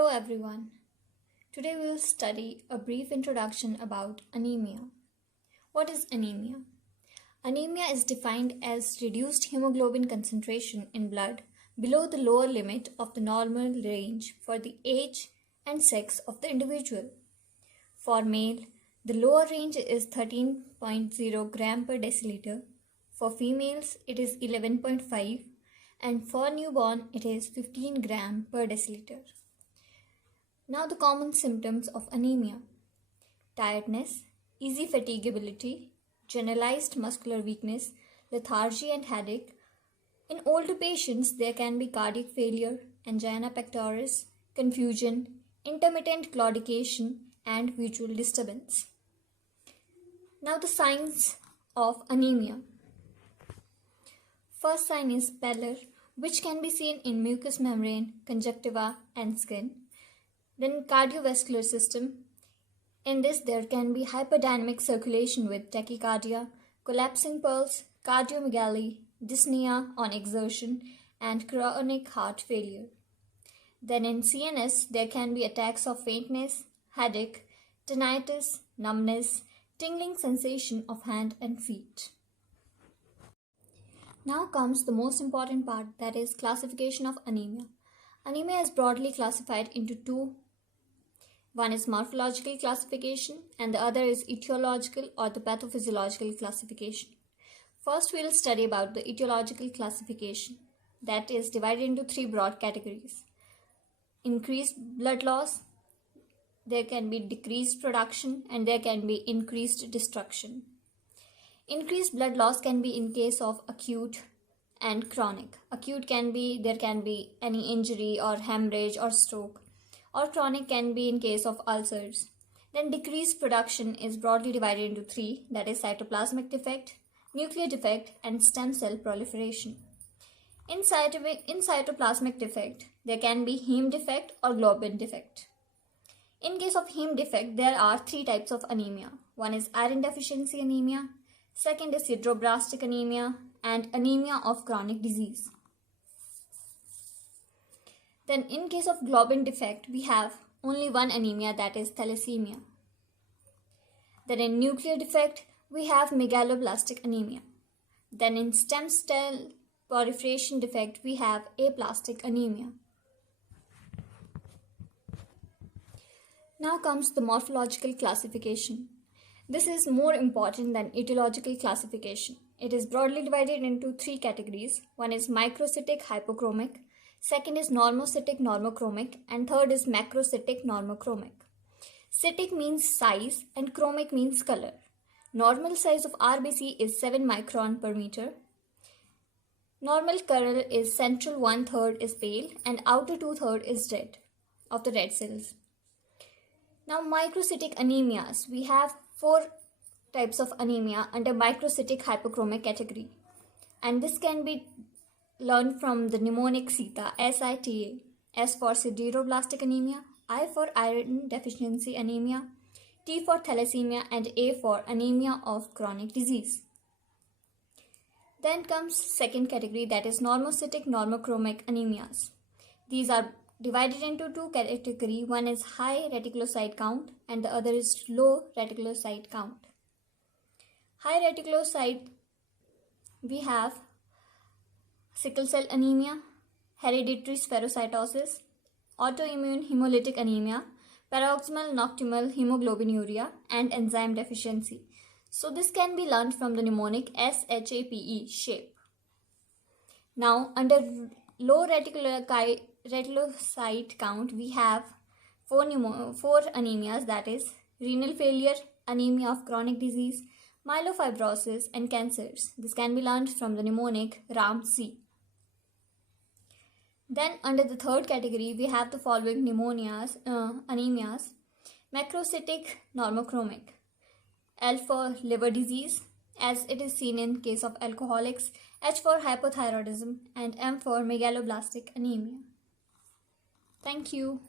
Hello everyone. Today we will study a brief introduction about anemia. What is anemia? Anemia is defined as reduced hemoglobin concentration in blood below the lower limit of the normal range for the age and sex of the individual. For male, the lower range is 13.0 gram per deciliter. For females, it is 11.5, and for newborn, it is 15 gram per deciliter. Now the common symptoms of anemia: tiredness, easy fatigability, generalized muscular weakness, lethargy and headache. In older patients, there can be cardiac failure, angina pectoris, confusion, intermittent claudication, and visual disturbance. Now the signs of anemia. First sign is pallor, which can be seen in mucous membrane, conjunctiva, and skin. Then cardiovascular system. In this, there can be hyperdynamic circulation with tachycardia, collapsing pulse, cardiomegaly, dyspnea on exertion, and chronic heart failure. Then in CNS, there can be attacks of faintness, headache, tinnitus, numbness, tingling sensation of hand and feet. Now comes the most important part, that is classification of anemia. Anemia is broadly classified into two. One is morphological classification and the other is etiological or the pathophysiological classification. First, we will study about the etiological classification, that is divided into three broad categories. Increased blood loss, there can be decreased production, and there can be increased destruction. Increased blood loss can be in case of acute and chronic. Acute can be, there can be any injury or hemorrhage or stroke, or chronic can be in case of ulcers. Then decreased production is broadly divided into three, that is cytoplasmic defect, nuclear defect, and stem cell proliferation. In cytoplasmic defect, there can be heme defect or globin defect. In case of heme defect, there are three types of anemia. One is iron deficiency anemia, second is sideroblastic anemia, and anemia of chronic disease. Then in case of globin defect, we have only one anemia, that is thalassemia. Then in nuclear defect, we have megaloblastic anemia. Then in stem cell proliferation defect, we have aplastic anemia. Now comes the morphological classification. This is more important than etiological classification. It is broadly divided into three categories. One is microcytic hypochromic, second is normocytic normochromic, and third is macrocytic normochromic. Cytic means size and chromic means color. Normal size of RBC is 7 micron per meter. Normal color is central 1/3 is pale and outer 2/3 is red of the red cells. Now microcytic anemias. We have 4 types of anemia under microcytic hypochromic category. And this can be learned from the mnemonic SITA, SITA. S for sideroblastic anemia, I for iron deficiency anemia, T for thalassemia, and A for anemia of chronic disease. Then comes second category, that is normocytic normochromic anemias. These are divided into two categories. One is high reticulocyte count and the other is low reticulocyte count. High reticulocyte, we have sickle cell anemia, hereditary spherocytosis, autoimmune hemolytic anemia, paroxysmal nocturnal hemoglobinuria, and enzyme deficiency. So this can be learned from the mnemonic SHAPE, shape. Now under low reticulocyte count, we have four anemias, that is renal failure, anemia of chronic disease, myelofibrosis, and cancers. This can be learned from the mnemonic RAM-C. Then under the third category, we have the following anemias: macrocytic normochromic, L for liver disease, as it is seen in case of alcoholics, H for hypothyroidism, and M for megaloblastic anemia. Thank you.